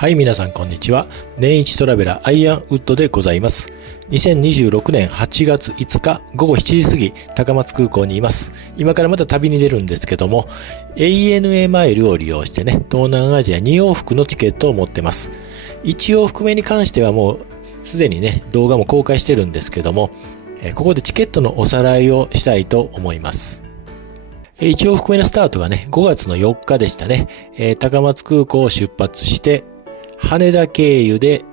はい、皆さんこんにちは。年一トラベラーアイアンウッドでございます。2026年8月5日午後7時過ぎ、高松空港にいます。今からまた旅に出るんですけども、ANA マイルを利用してね、東南アジア2往復のチケットを持ってます。1往復目に関してはもうすでにね、動画も公開してるんですけども、ここでチケットのおさらいをしたいと思います。1往復目のスタートがね、5月の4日でしたね。高松空港を出発して、羽田経由で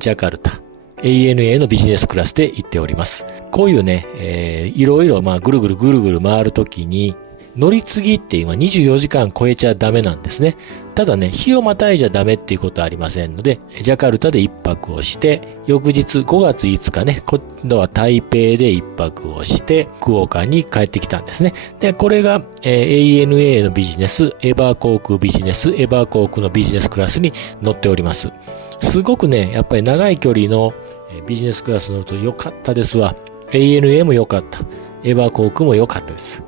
ジャカルタ ANA のビジネスクラスで行っております。こういうね、いろいろぐるぐる回るときに乗り継ぎっていうのは24時間超えちゃダメなんですね。ただね、日をまたいじゃダメっていうことはありませんので、ジャカルタで一泊をして、翌日5月5日ね、今度は台北で一泊をして、福岡に帰ってきたんですね。で、これが、ANA のビジネス、エバー航空ビジネス、エバー航空のビジネスクラスに乗っております。すごくね、やっぱり長い距離のビジネスクラス乗ると良かったですわ。ANA も良かった。エバー航空も良かったです。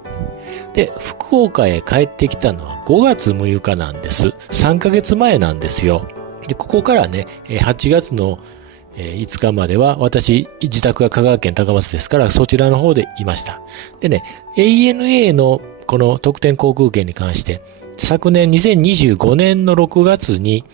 で、福岡へ帰ってきたのは5月6日なんです。3ヶ月前なんですよ。で、ここからね、8月の5日までは私、自宅が香川県高松ですから、そちらの方でいました。でね、ANA のこの特典航空券に関して、昨年2025年の6月に、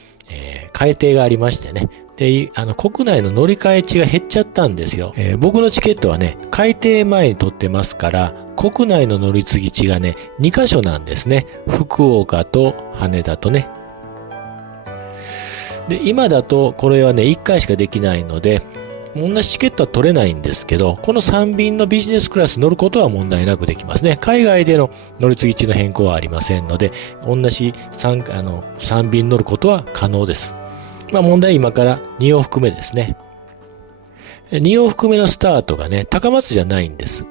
改定がありましてね。で、国内の乗り換え値が減っちゃったんですよ。僕のチケットはね、改定前に取ってますから、国内の乗り継ぎ地がね、2カ所なんですね。福岡と羽田とね。で、今だとこれはね、1回しかできないので、同じチケットは取れないんですけど、この3便のビジネスクラス乗ることは問題なくできますね。海外での乗り継ぎ地の変更はありませんので、同じ3便乗ることは可能です。問題は今から2往復目ですね。2往復目のスタートがね、高松じゃないんです。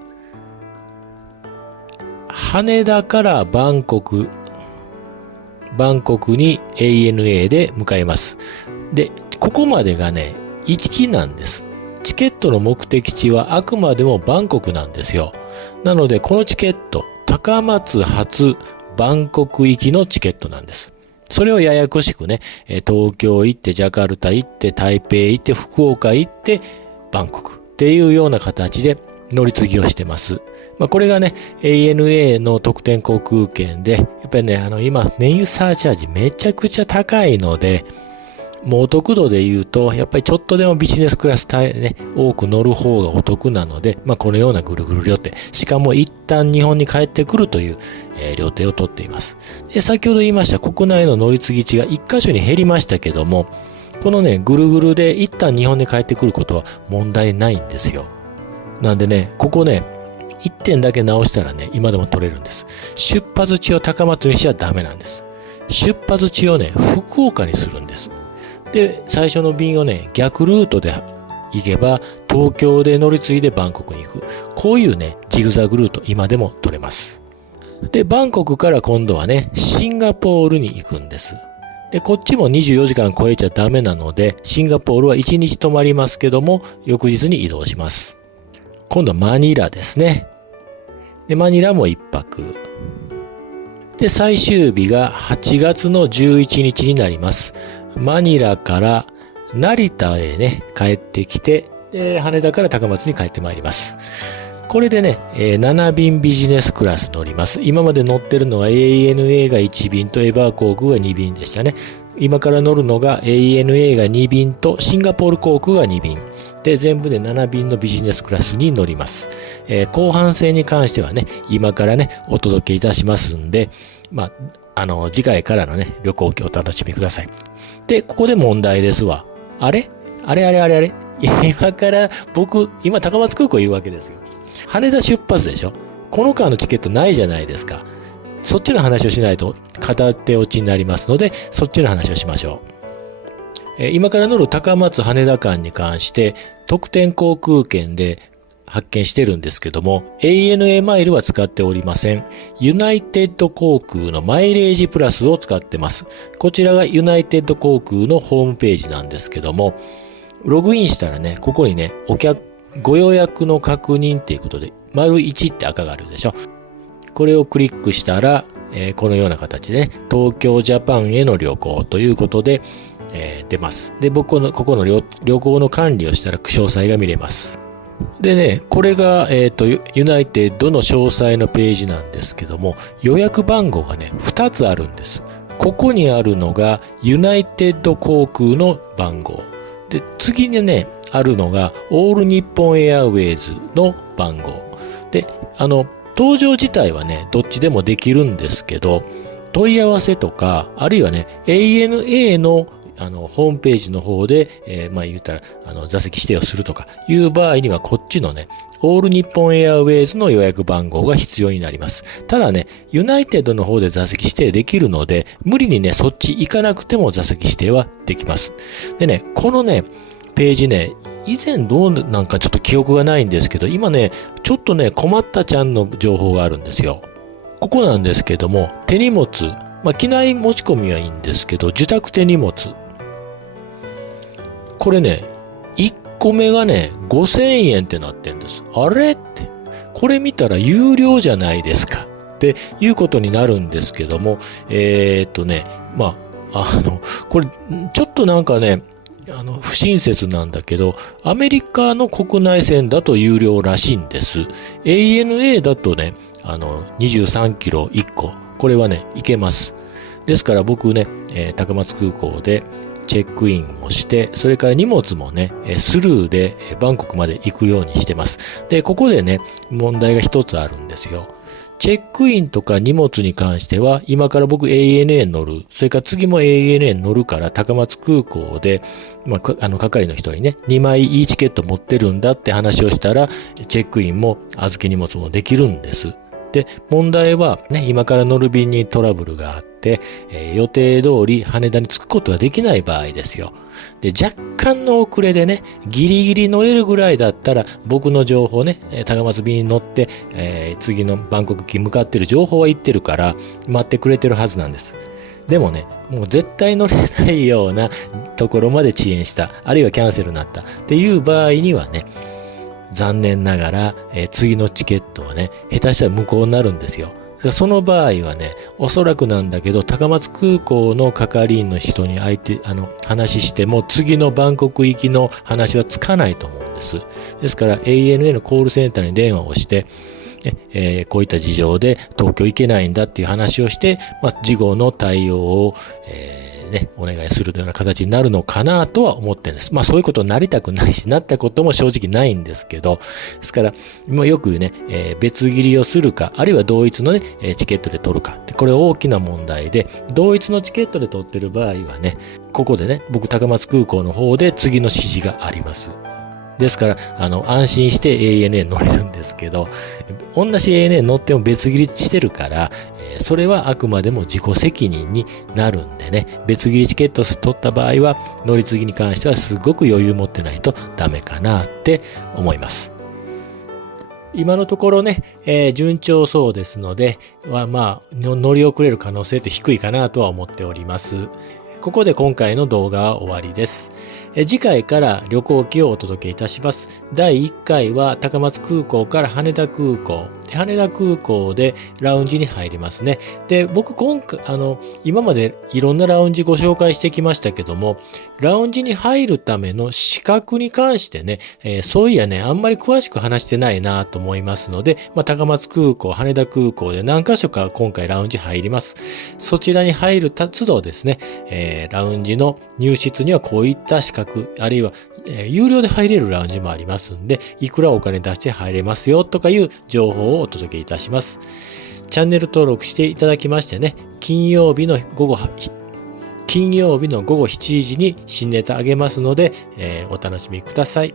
羽田からバンコクに ANA で向かいます。で、ここまでがね、行き来なんです。チケットの目的地はあくまでもバンコクなんですよ。なので、このチケット、高松発バンコク行きのチケットなんです。それをややこしくね、東京行って、ジャカルタ行って、台北行って、福岡行って、バンコクっていうような形で乗り継ぎをしてます。これがね、ANA の特典航空券で、やっぱりね、今、燃油サーチャージめちゃくちゃ高いので、もうお得度で言うと、やっぱりちょっとでもビジネスクラスね、多く乗る方がお得なので、このようなぐるぐる旅程。しかも一旦日本に帰ってくるという、旅程をとっています。で、先ほど言いました国内の乗り継ぎ地が1箇所に減りましたけども、このね、ぐるぐるで一旦日本に帰ってくることは問題ないんですよ。なんでね、ここね、1点だけ直したらね、今でも取れるんです。出発地を高松にしちゃダメなんです。出発地をね、福岡にするんです。で、最初の便をね、逆ルートで行けば、東京で乗り継いでバンコクに行く。こういうね、ジグザグルート、今でも取れます。で、バンコクから今度はね、シンガポールに行くんです。で、こっちも24時間超えちゃダメなので、シンガポールは1日泊まりますけども、翌日に移動します。今度はマニラですね。で、マニラも1泊。で、最終日が8月の11日になります。マニラから成田へね、帰ってきて、で、羽田から高松に帰ってまいります。これでね、7便ビジネスクラス乗ります。今まで乗ってるのは ANA が1便とエバー航空が2便でしたね。今から乗るのが ANA が2便とシンガポール航空が2便。で、全部で7便のビジネスクラスに乗ります。後半戦に関してはね、今からね、お届けいたしますんで、次回からのね、旅行記をお楽しみください。で、ここで問題ですわ。あれ今から今高松空港いるわけですよ。羽田出発でしょ。この間のチケットないじゃないですか。そっちの話をしないと片手落ちになりますので、そっちの話をしましょう。今から乗る高松羽田間に関して、特典航空券で発見してるんですけども、ANA マイルは使っておりません。ユナイテッド航空のマイレージプラスを使ってます。こちらがユナイテッド航空のホームページなんですけども、ログインしたらね、ここにね、ご予約の確認っていうことで、丸1って赤があるでしょ。これをクリックしたら、このような形で、ね、東京ジャパンへの旅行ということで、出ます。で、僕ここの旅行の管理をしたら詳細が見れます。でね、これが、ユナイテッドの詳細のページなんですけども、予約番号がね、2つあるんです。ここにあるのが、ユナイテッド航空の番号。で、次にね、あるのが、オールニッポンエアウェイズの番号。で、搭乗自体はね、どっちでもできるんですけど、問い合わせとか、あるいはね、ANA のホームページの方で、言ったら、座席指定をするとかいう場合には、こっちのね、オール日本エアウェイズの予約番号が必要になります。ただね、ユナイテッドの方で座席指定できるので、無理にね、そっち行かなくても座席指定はできます。でね、このね、ページね、以前どうなんかちょっと記憶がないんですけど、今ね、ちょっとね、困ったちゃんの情報があるんですよ。ここなんですけども、手荷物、機内持ち込みはいいんですけど、受託手荷物。これね、1個目がね、5000円ってなってんです。あれって、これ見たら有料じゃないですか。っていうことになるんですけども、これ、ちょっとなんかね、不親切なんだけど、アメリカの国内線だと有料らしいんです。ANA だとね、23キロ1個。これはね、いけます。ですから僕ね、高松空港でチェックインをして、それから荷物もね、スルーでバンコクまで行くようにしてます。で、ここでね、問題が一つあるんですよ。チェックインとか荷物に関しては、今から僕 ANA に乗る。それから次も ANA に乗るから、高松空港で、係の人にね、2枚いいチケット持ってるんだって話をしたら、チェックインも預け荷物もできるんです。で、問題はね、今から乗る便にトラブルがあって、予定通り羽田に着くことができない場合ですよ。で、若干の遅れでね、ギリギリ乗れるぐらいだったら、僕の情報ね、高松便に乗って、次のバンコク機向かってる情報は言ってるから、待ってくれてるはずなんです。でもね、もう絶対乗れないようなところまで遅延した、あるいはキャンセルになったっていう場合にはね、残念ながら、次のチケットはね、下手したら無効になるんですよ。その場合はね、おそらくなんだけど、高松空港の係員の人に話しても、次のバンコク行きの話はつかないと思うんです。ですから、ANA のコールセンターに電話をして、こういった事情で東京行けないんだっていう話をして、事後の対応を、お願いするような形になるのかなとは思ってるんです。そういうことになりたくないし、なったことも正直ないんですけど、ですから、よくね、別切りをするか、あるいは同一のね、チケットで取るか。これ大きな問題で、同一のチケットで取ってる場合はね、ここでね、僕高松空港の方で次の指示があります。ですから、安心して ANA 乗れるんですけど、同じ ANA 乗っても別切りしてるから、それはあくまでも自己責任になるんでね、別切りチケット取った場合は、乗り継ぎに関してはすごく余裕持ってないとダメかなって思います。今のところね、順調そうですので、乗り遅れる可能性って低いかなとは思っております。ここで今回の動画は終わりです。次回から旅行記をお届けいたします。第1回は高松空港から羽田空港。羽田空港でラウンジに入りますね。で、僕今までいろんなラウンジご紹介してきましたけども、ラウンジに入るための資格に関してね、そういやね、あんまり詳しく話してないなと思いますので、高松空港、羽田空港で何箇所か今回ラウンジ入ります。そちらに入る都度ですね、ラウンジの入室にはこういった資格、あるいは、有料で入れるラウンジもありますんで、いくらお金出して入れますよとかいう情報をお届けいたします。チャンネル登録していただきましてね、金曜日の午後7時に新ネタあげますので、お楽しみください。